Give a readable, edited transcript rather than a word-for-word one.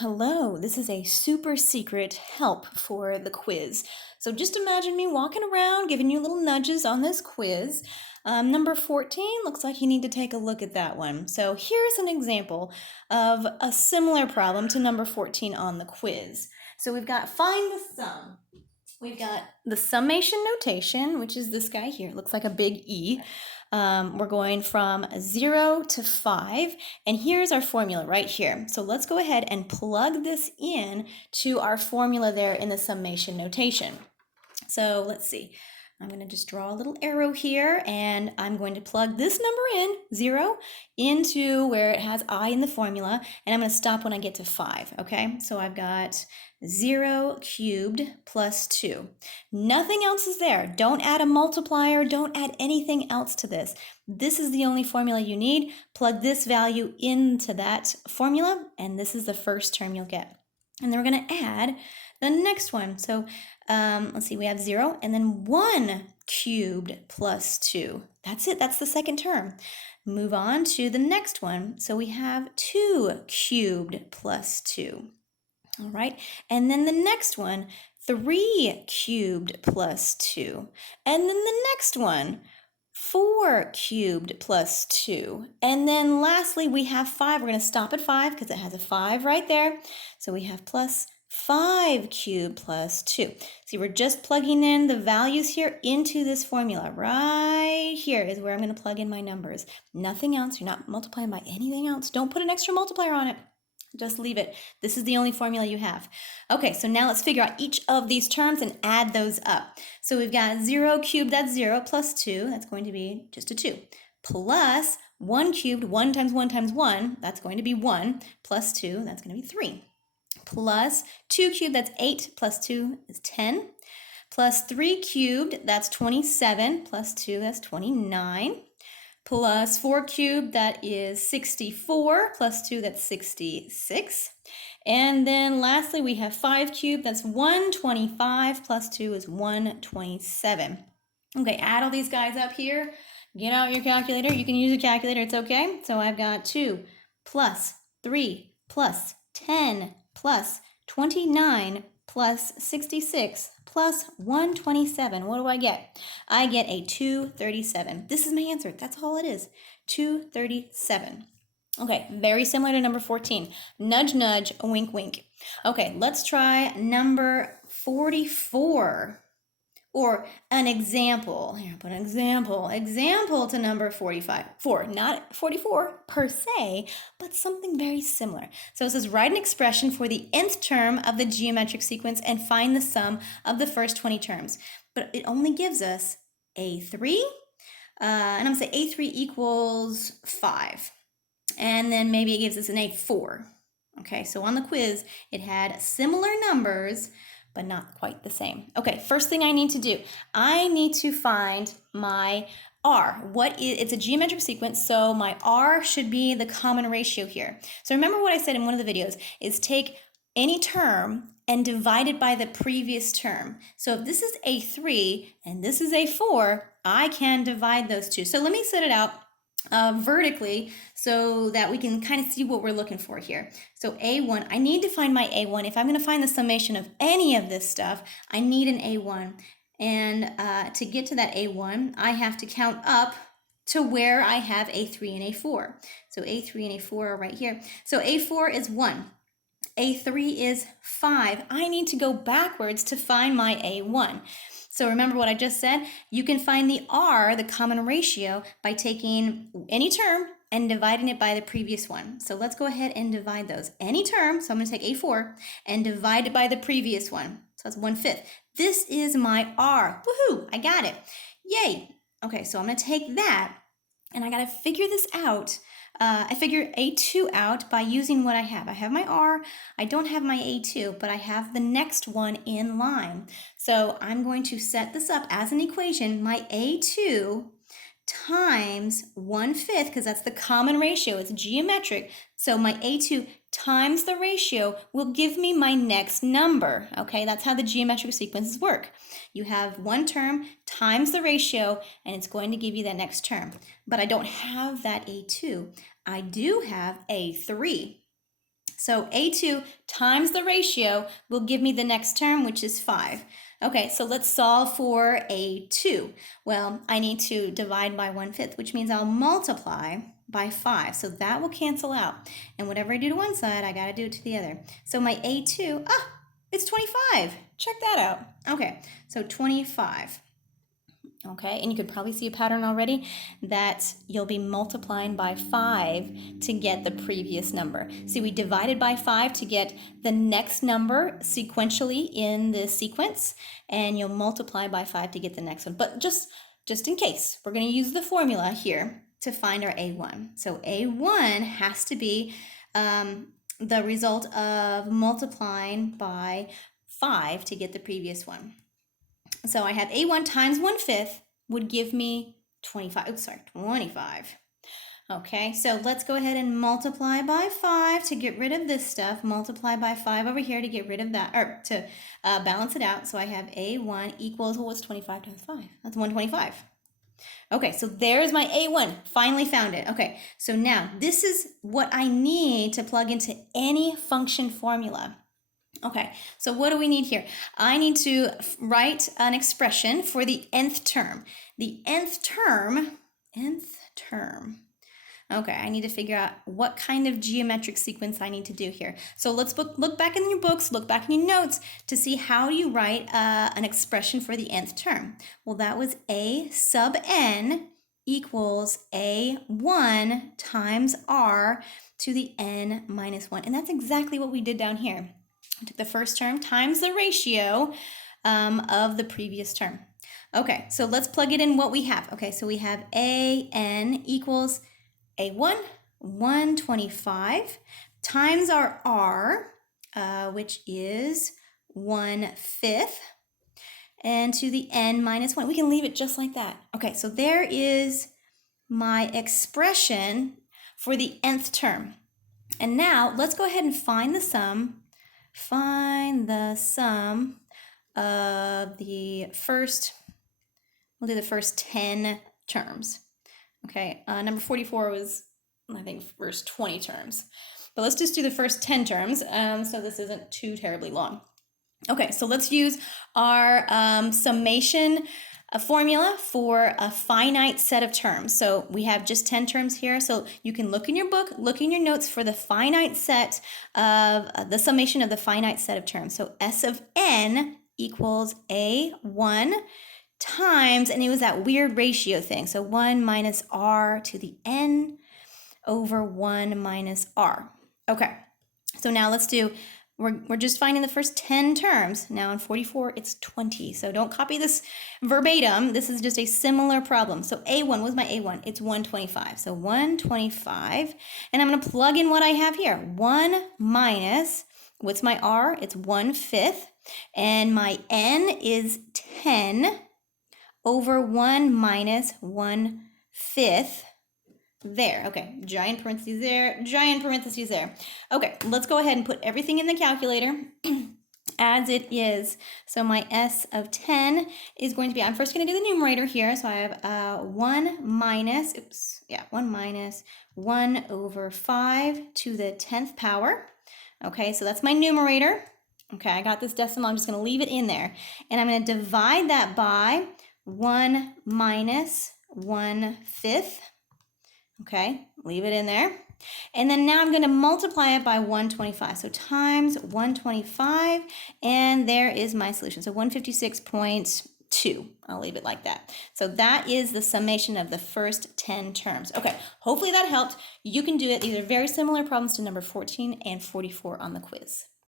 Hello, this is a super secret help for the quiz. So just imagine me walking around giving you little nudges on this quiz. Number 14, looks like you need to take a look at that one. So here's an example of a similar problem to number 14 on the quiz. So we've got find the sum. We've got the summation notation, which is this guy here. It looks like a big E. We're going from 0 to 5, and here's our formula right here. So let's go ahead and plug this in to our formula there in the summation notation. So let's see. I'm going to just draw a little arrow here, and I'm going to plug this number in, 0, into where it has I in the formula, and I'm going to stop when I get to 5, okay? So I've got 0 cubed plus 2. Nothing else is there. Don't add a multiplier. Don't add anything else to this. This is the only formula you need. Plug this value into that formula, and this is the first term you'll get. And then we're going to add the next one. So let's see, we have 0 and then 1 cubed plus 2. That's it. That's the second term. Move on to the next one. So we have 2 cubed plus 2. All right. And then the next one, 3 cubed plus 2. And then the next one, 4 cubed plus 2. And then lastly, we have 5. We're going to stop at 5 because it has a 5 right there. So we have plus 5 cubed plus 2. See, we're just plugging in the values here into this formula. Right here is where I'm going to plug in my numbers. Nothing else. You're not multiplying by anything else. Don't put an extra multiplier on it. Just leave it. This is the only formula you have. Okay, so now let's figure out each of these terms and add those up. So we've got 0 cubed, that's 0, plus 2, that's going to be just a 2. Plus 1 cubed, 1 times 1 times 1, that's going to be 1, plus 2, that's going to be 3. Plus 2 cubed, that's 8, plus 2 is 10. Plus 3 cubed, that's 27, plus 2, that's 29. Plus 4 cubed, that is 64, plus 2, that's 66. And then lastly, we have 5 cubed, that's 125, plus 2 is 127. Okay, add all these guys up here. Get out your calculator. You can use a calculator, it's okay. So I've got 2 plus 3 plus 10 plus 29 plus 66 plus 127. What do I get? I get a 237. This is my answer. That's all it is. 237. Okay, very similar to number 14. Nudge, nudge, wink, wink. Okay, let's try number 44. Or an example. Here, put an example. Example to number 45. 4, not 44 per se, but something very similar. So it says write an expression for the nth term of the geometric sequence and find the sum of the first 20 terms. But it only gives us A3, and I'm going to say A3 equals 5. And then maybe it gives us an A4. Okay, so on the quiz, it had similar numbers, but not quite the same. Okay, first thing I need to do, I need to find my R. It's a geometric sequence, so my R should be the common ratio here. So remember what I said in one of the videos, is take any term and divide it by the previous term. So if this is A3 and this is A4, I can divide those two. So let me set it out vertically so that we can kind of see what we're looking for here. So A1, I need to find my A1. If I'm going to find the summation of any of this stuff, I need an A1. And to get to that A1, I have to count up to where I have A3 and A4. So A3 and A4 are right here. So A4 is 1. A3 is 5. I need to go backwards to find my A1. So remember what I just said? You can find the R, the common ratio, by taking any term and dividing it by the previous one. So let's go ahead and divide those. Any term, so I'm going to take A4, and divide it by the previous one. So that's 1/5. This is my R. Woohoo! I got it. Yay! Okay, so I'm going to take that, and I got to figure this out. I figure A2 out by using what I have. I have my R, I don't have my A2, but I have the next one in line. So I'm going to set this up as an equation, my A2 times 1/5, because that's the common ratio, it's geometric. So my A2 times the ratio will give me my next number. Okay, that's how the geometric sequences work. You have one term times the ratio, and it's going to give you that next term. But I don't have that A2. I do have A3. So A2 times the ratio will give me the next term, which is 5. Okay, so let's solve for A2. Well, I need to divide by 1/5, which means I'll multiply by 5. So that will cancel out. And whatever I do to one side, I got to do it to the other. So my A2, it's 25. Check that out. Okay, so 25. Okay, and you could probably see a pattern already that you'll be multiplying by 5 to get the previous number. See, we divided by 5 to get the next number sequentially in the sequence, and you'll multiply by 5 to get the next one. But just in case, we're going to use the formula here to find our A1. So A1 has to be the result of multiplying by 5 to get the previous one. So I have A1 times 1/5 would give me 25. Okay, so let's go ahead and multiply by 5 to get rid of this stuff. Multiply by 5 over here to get rid of that, or to balance it out. So I have A1 equals, well, what's 25 times 5? That's 125. Okay, so there's my A1. Finally found it. Okay, so now this is what I need to plug into any function formula. Okay, so what do we need here? I need to write an expression for the nth term. The nth term. Okay, I need to figure out what kind of geometric sequence I need to do here. So let's look back in your books, look back in your notes to see how you write an expression for the nth term. Well, that was A sub n equals A1 times R to the n minus 1. And that's exactly what we did down here. I took the first term times the ratio of the previous term. Okay, so let's plug it in what we have. Okay, so we have AN equals A1, 125, times our R, which is 1/5, and to the n minus 1. We can leave it just like that. Okay, so there is my expression for the nth term. And now let's go ahead and find the sum. Find the sum of the first, we'll do the first 10 terms. Okay, number 44 was, I think, first 20 terms. But let's just do the first 10 terms, so this isn't too terribly long. Okay, so let's use our summation formula for a finite set of terms. So we have just 10 terms here. So you can look in your book, look in your notes for the finite set of the summation of the finite set of terms. So S of n equals A1 times, and it was that weird ratio thing. So 1 minus R to the n over 1 minus R. Okay, so now let's do, we're just finding the first 10 terms. Now in 44, it's 20. So don't copy this verbatim. This is just a similar problem. So A1, what's my A1? It's 125. So 125, and I'm going to plug in what I have here. 1 minus, what's my R? It's 1/5, and my N is 10 over 1 minus 1/5. There, okay, giant parentheses there, giant parentheses there. Okay, let's go ahead and put everything in the calculator as it is. So my S of 10 is going to be, I'm first going to do the numerator here. So I have 1 minus 1 over 5 to the 10th power. Okay, so that's my numerator. Okay, I got this decimal, I'm just going to leave it in there. And I'm going to divide that by 1 minus 1/5. Okay, leave it in there. And then now I'm going to multiply it by 125. So times 125, and there is my solution. So 156.2. I'll leave it like that. So that is the summation of the first 10 terms. Okay, hopefully that helped. You can do it. These are very similar problems to number 14 and 44 on the quiz.